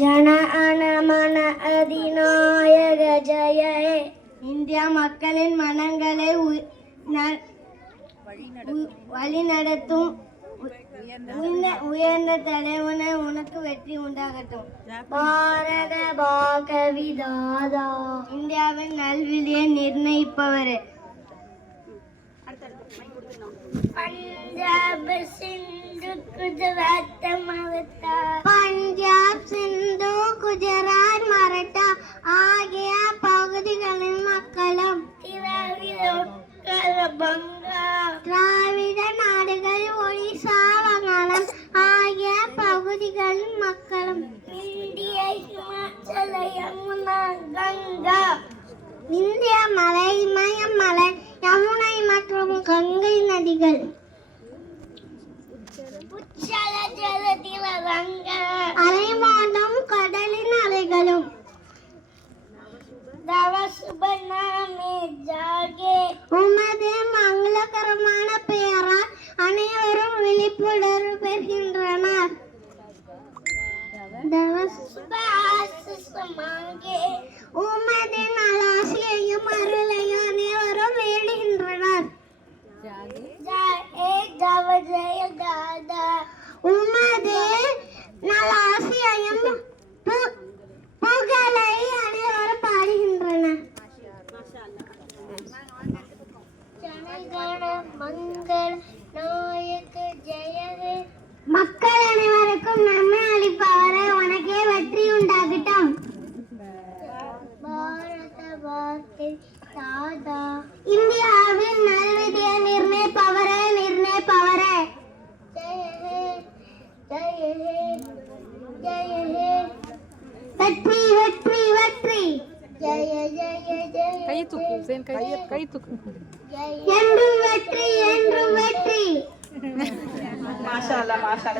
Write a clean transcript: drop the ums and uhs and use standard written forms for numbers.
ஜனஅனமன அதிநாயக ஜெய ஹே. இந்தியா மக்களின் மனங்களை வழிநடத்தும் உயர்ந்த தலைவனை உனக்கு வெற்றி உண்டாகட்டும். பாரத பாக விதாதா. இந்தியாவின் நல்விழியை நிர்ணயிப்பவர். பஞ்சாப் சிந்து குஜராத் மராட்டா. பஞ்சாப் சிந்து குஜராத் மராட்டா ஆகிய பகுதிகளின் மக்களும் திராவிட நாடுகள் ஒடிசா வங்காளம் ஆகிய பகுதிகளின் மக்களும் இந்திய ஹிமாச்சல யமுனா கங்கா. இந்திய மலை இமயமலை யமுனை மற்றும் கங்கை நதிகள். உச்சல ஜலதில கங்கா. அலைமோதும் கடலின் அலைகளும். உமது மங்களகரமான பெயரால் அனைவரும் விழிப்புணர்வு பெறுகின்றனர். உமது நலாசியையும் அருளையும் அனைவரும் வேண்டுகின்றனர். உமது நலாசியையும் புகழை அனைவரும் பாடுகின்றனர். மங்கள நாயக ஜெய ஹே. மக்கள் அனைவருக்கும் நன்மை அளிப்பவரே உனக்கே வெற்றி உண்டாகட்டும். பாரத பாக்கிய தாதா. இந்தியாவின் நல்விதியை நிர்ணயிப்பவரே. ஜெய ஹே ஜெய ஹே ஜெய ஹே. வெற்றி வெற்றி வெற்றி. ஜெய ஜெய ஜெய. கை தூக்கு. என்றும் வெற்றி என்றும் வெற்றி. மாஷா அல்லாஹ்.